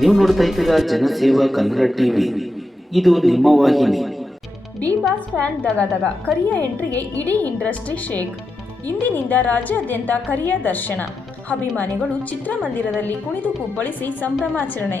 ನೀವು ನೋಡ್ತಾ ಇದ್ದೀರಾ ಜನಸೇವಾ ಕನ್ನಡ ಟಿವಿ. ಇದು ನಿಮ್ಮ ವಾಹಿನಿ. ಡಿ ಬಾಸ್ ಫ್ಯಾನ್ ದಗ ದಗ, ಕರಿಯ ಎಂಟ್ರಿಗೆ ಇಡೀ ಇಂಡಸ್ಟ್ರಿ ಶೇಕ್. ಇಂದಿನಿಂದ ರಾಜ್ಯಾದ್ಯಂತ ಕರಿಯ ದರ್ಶನ. ಅಭಿಮಾನಿಗಳು ಚಿತ್ರಮಂದಿರದಲ್ಲಿ ಕುಣಿದು ಕುಪ್ಪಳಿಸಿ ಸಂಭ್ರಮಾಚರಣೆ.